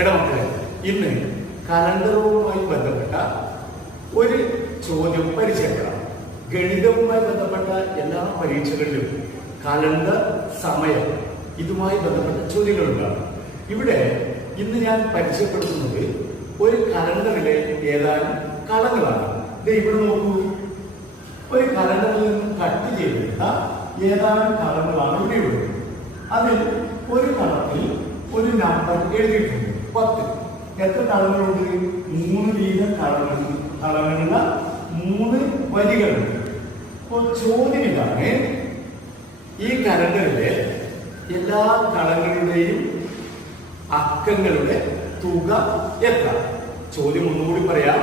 ഇടമക്കളെ, ഇന്ന് കലണ്ടറുമായി ബന്ധപ്പെട്ട ഒരു ചോദ്യം പരിചയപ്പെടാം. ഗണിതവുമായി ബന്ധപ്പെട്ട എല്ലാ പരീക്ഷകളിലും കലണ്ടർ, സമയം ഇതുമായി ബന്ധപ്പെട്ട ചോദ്യങ്ങളുണ്ടാകും. ഇവിടെ ഇന്ന് ഞാൻ പരിചയപ്പെടുത്തുന്നത് ഒരു കലണ്ടറിലെ ഏതാനും കളങ്ങളാണ്. ഇവിടെ നോക്കൂ, ഒരു കലണ്ടറിൽ നിന്നും കട്ട് ചെയ്തെടുത്ത ഏതാനും കളങ്ങളാണ് ഇവിടെ ഉള്ളത്. അതിൽ ഒരു കളത്തിൽ ഒരു നമ്പർ എഴുതിയിട്ടുണ്ട് 10. എത്ര കളങ്ങളുണ്ട്? 3 വീതം കളങ്ങളുള്ള 3 വരികളുണ്ട്. അപ്പോൾ ചോദ്യം ഇതാണ്, ഈ കലണ്ടറിലെ എല്ലാ കളങ്ങളുടെയും അക്കങ്ങളുടെ തുക എത്ര? ചോദ്യം ഒന്നുകൂടി പറയാം.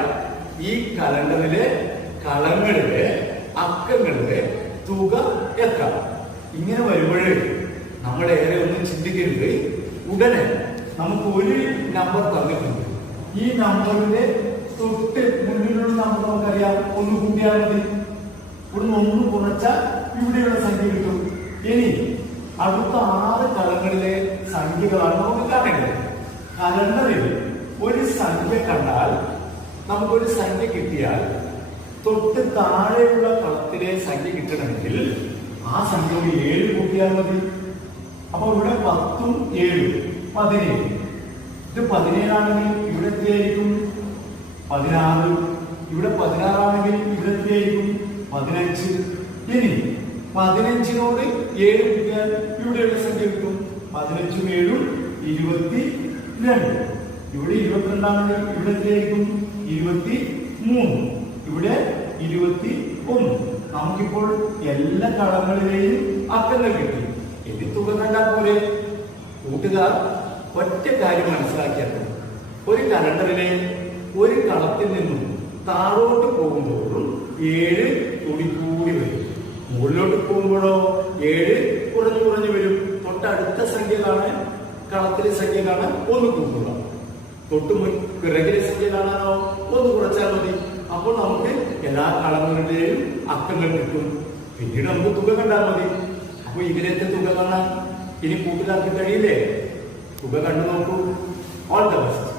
ഈ കലണ്ടറിലെ കളങ്ങളുടെ അക്കങ്ങളുടെ തുക എത്ര? ഇങ്ങനെ വരുമ്പോഴേ നമ്മൾ ഏറെ ഒന്നും ചിന്തിക്കരുത്. ഉടനെ നമുക്ക് ഒരു നമ്പർ തന്നിട്ടുണ്ട്. ഈ നമ്പറിന്റെ തൊട്ട് മുന്നിലുള്ള നമ്പർ നമുക്കറിയാം, 1 കൂട്ടിയാൽ മതി. ഇവിടുന്ന് 1 കുറച്ചാൽ ഇവിടെയുള്ള സംഖ്യ കിട്ടും. ഇനി അടുത്ത 6 കളങ്ങളിലെ സംഖ്യകളാണ് നമുക്ക് കാണേണ്ടത്. കലണ്ടറിൽ ഒരു സംഖ്യ കണ്ടാൽ, നമുക്കൊരു സംഖ്യ കിട്ടിയാൽ തൊട്ട് താഴെയുള്ള കളത്തിലെ സംഖ്യ കിട്ടണമെങ്കിൽ ആ സംഖ്യ 7 കൂട്ടിയാൽ മതി. അപ്പൊ ഇവിടെ 10ഉം 7ഉം 17. ഇത് 17 ആണെങ്കിൽ ഇവിടെ എത്തിയായിരിക്കും 16. ഇവിടെ 16 ആണെങ്കിൽ ഇവിടെ എത്തിയായിരിക്കും 15. ഇനി 15നോട് 7 കൂട്ടിയാൽ ഇവിടെയുള്ള സംഖ്യ കിട്ടും. 15ഉം 7ഉം 22. ഇവിടെ 22 ആണെങ്കിൽ ഇവിടെ എത്തിയായിരിക്കും 23. ഇവിടെ 21. നമുക്കിപ്പോൾ എല്ലാ കളങ്ങളിലെയും അക്കങ്ങൾ കിട്ടി. ഇത് തുക കണ്ടാൽ പോലെ കൂട്ടുകാർ ഒറ്റ കാര്യം മനസ്സിലാക്കിയത്, ഒരു കലണ്ടറിലെ ഒരു കളത്തിൽ നിന്നും താഴോട്ട് പോകുമ്പോഴും 7 കൂടി വരും. മുകളിലോട്ട് പോകുമ്പോഴോ 7 കുറഞ്ഞു വരും. തൊട്ടടുത്ത സംഖ്യകളാണ്, കളത്തിലെ സംഖ്യകളാണ് 1 കൂടുക. തൊട്ട് പിറകിലെ സംഖ്യ കാണാനോ 1 കുറച്ചാൽ മതി. അപ്പോൾ നമുക്ക് എല്ലാ കളങ്ങളുടെയും അക്കങ്ങൾ കിട്ടും. പിന്നീട് നമുക്ക് തുക കണ്ടാൽ മതി. അപ്പൊ ഇതിലത്തെ തുക കാണാൻ ഇനി കൂട്ടുകാർക്ക് കഴിയില്ലേ? തുക കണ്ടു നോക്കൂ. All the best.